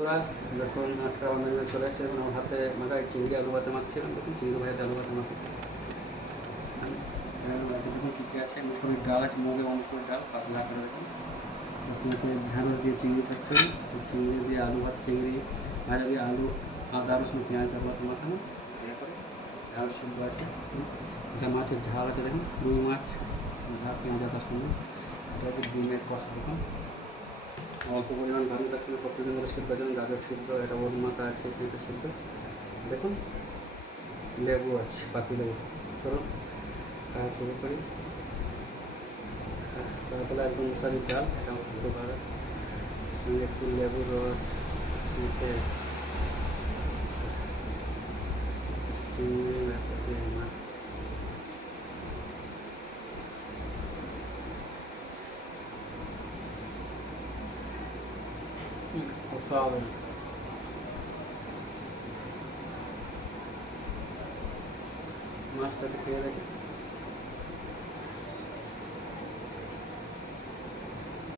ওরা যখন আজকে আমাদের চলে আসছে তখন আমার হাতে মাথায় চিংড়ি আলু ভাতে মাখছিলাম, তখন চিংড়ি ভাইতে আলু ভাতে মাখি দেখুন কী কী আছে। মুসুরির ডাল আছে, মুগে মুসুরির ডাল পাতলা করে দেখুন। ঢ্যাঁড়স দিয়ে চিংড়ি থাকছে, চিংড়ি দিয়ে আলু ভাত, চিংড়ি ভাজা দিয়ে আলু, আদা রসুন পেঁয়াজ আলু ভাত মাখানো ইয়ে করে। ঢ্যাঁড়স সিদ্ধ আছে, এটা মাছের ঝাল আছে দেখুন, রুই মাছ ঝাল পেঁয়াজ আদা শুনে। এটা হচ্ছে ডিমের কষা দেখুন, অল্প পরিমাণ ভালো থাকলে প্রতিদিন করে সিদ্ধ দেবেন। গাজর সিদ্ধ, এটা ওল মাথা আছে, পেঁপে সিদ্ধ দেখুন, লেবু আছে, পাতি লেবু। চলুন খাওয়া শুরু করি। তারপরে একদম মশারির ডাল, এটা হতে পারে সঙ্গে একটু লেবুর রস, চিংড়ি চিংড়ি মাছ অসাধারণ। মাছটাকে খেয়ে দেখি।